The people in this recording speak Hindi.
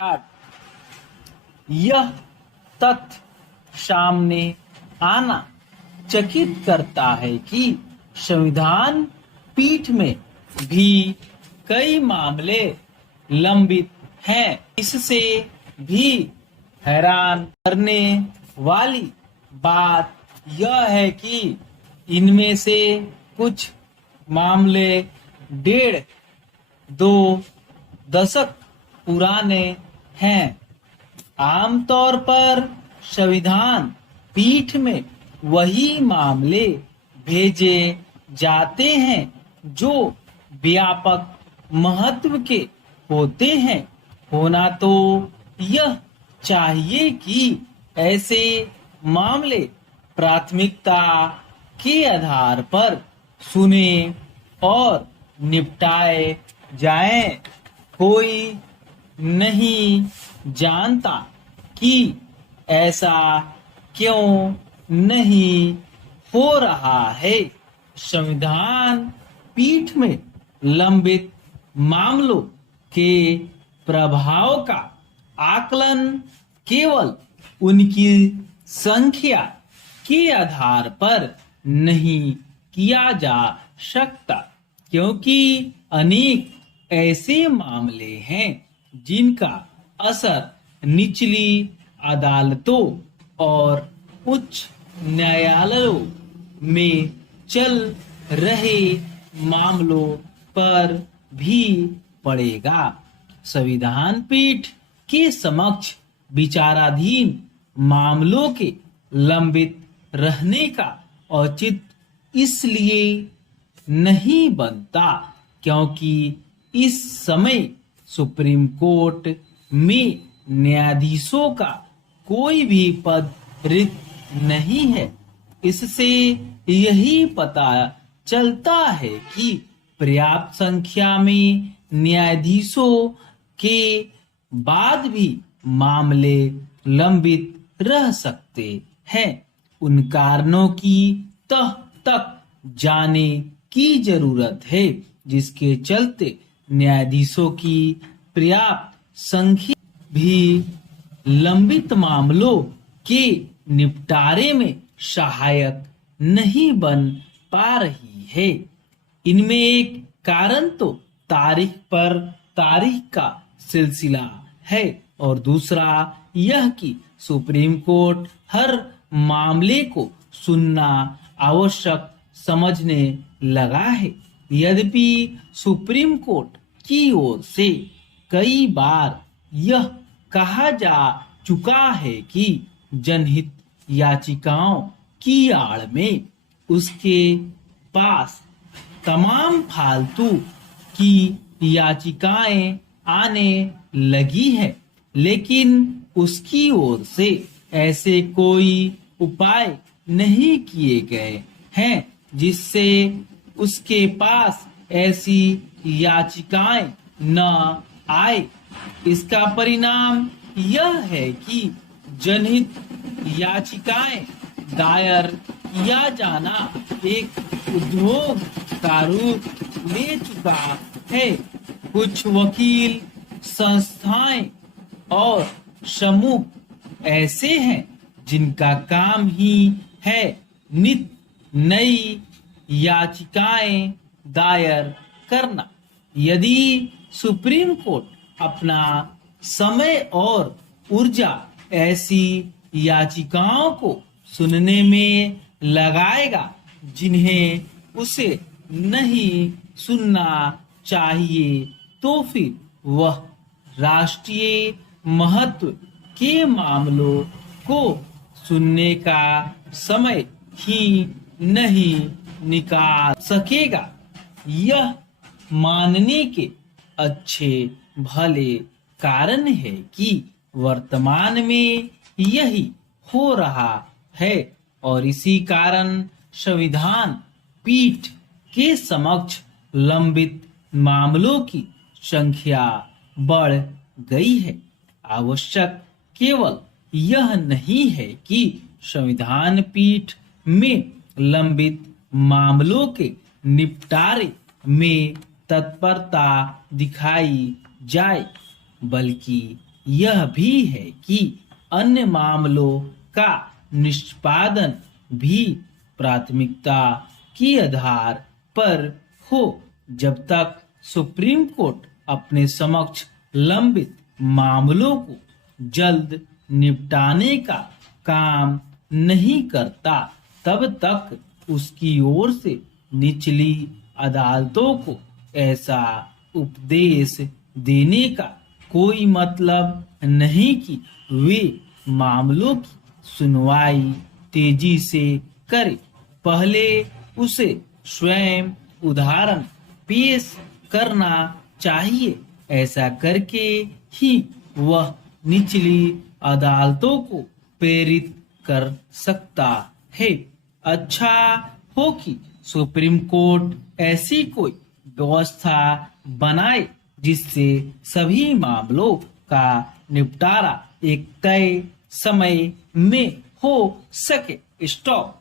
आठ, यह तथ्य सामने आना चकित करता है कि संविधान पीठ में भी कई मामले लंबित हैं। इससे भी हैरान करने वाली बात यह है कि इनमें से कुछ मामले 1.5-2 दशक पुराने हैं। आमतौर पर संविधान पीठ में वही मामले भेजे जाते हैं जो व्यापक महत्व के होते हैं। होना तो यह चाहिए कि ऐसे मामले प्राथमिकता के आधार पर सुने और निपटाए जाएं। कोई नहीं जानता कि ऐसा क्यों नहीं हो रहा है। संविधान पीठ में लंबित मामलों के प्रभाव का आकलन केवल उनकी संख्या के आधार पर नहीं किया जा सकता, क्योंकि अनेक ऐसे मामले हैं जिनका असर निचली अदालतों और उच्च न्यायालयों में चल रहे मामलों पर भी पड़ेगा। संविधान पीठ के समक्ष विचाराधीन मामलों के लंबित रहने का औचित्य इसलिए नहीं बनता क्योंकि इस समय सुप्रीम कोर्ट में न्यायाधीशों का कोई भी पद रिक्त नहीं है। इससे यही पता चलता है कि पर्याप्त संख्या में न्यायाधीशों के बाद भी मामले लंबित रह सकते हैं। उन कारणों की तह तक जाने की जरूरत है जिसके चलते न्यायाधीशों की पर्याप्त संख्या भी लंबित मामलों के निपटारे में सहायक नहीं बन पा रही है। इनमें एक कारण तो तारीख पर तारीख का सिलसिला है और दूसरा यह कि सुप्रीम कोर्ट हर मामले को सुनना आवश्यक समझने लगा है। यद्यपि सुप्रीम कोर्ट की ओर से कई बार यह कहा जा चुका है कि जनहित याचिकाओं की आड़ में उसके पास तमाम फालतू की याचिकाएं आने लगी है, लेकिन उसकी ओर से ऐसे कोई उपाय नहीं किए गए हैं जिससे उसके पास ऐसी याचिकाएं न आए। इसका परिणाम यह है कि जनहित याचिकाएं दायर किया जाना एक उद्योग का रूप ले चुका है। कुछ वकील संस्थाएं और समूह ऐसे हैं जिनका काम ही है नित नई याचिकाएं दायर करना। यदि सुप्रीम कोर्ट अपना समय और ऊर्जा ऐसी याचिकाओं को सुनने में लगाएगा जिन्हें उसे नहीं सुनना चाहिए, तो फिर वह राष्ट्रीय महत्व के मामलों को सुनने का समय ही नहीं निकाल सकेगा। यह मानने के अच्छे भले कारण है कि वर्तमान में यही हो रहा है और इसी कारण संविधान पीठ के समक्ष लंबित मामलों की संख्या बढ़ गई है। आवश्यक केवल यह नहीं है कि संविधान पीठ में लंबित मामलों के निपटारे में तत्परता दिखाई जाए, बल्कि यह भी है कि अन्य मामलों का निष्पादन भी प्राथमिकता के आधार पर हो। जब तक सुप्रीम कोर्ट अपने समक्ष लंबित मामलों को जल्द निपटाने का काम नहीं करता, तब तक उसकी ओर से निचली अदालतों को ऐसा उपदेश देने का कोई मतलब नहीं कि वे मामलों की सुनवाई तेजी से करे। पहले उसे स्वयं उदाहरण पेश करना चाहिए। ऐसा करके ही वह निचली अदालतों को प्रेरित कर सकता है। अच्छा हो कि सुप्रीम कोर्ट ऐसी कोई व्यवस्था बनाए जिससे सभी मामलों का निपटारा एक तय समय में हो सके। स्टॉप।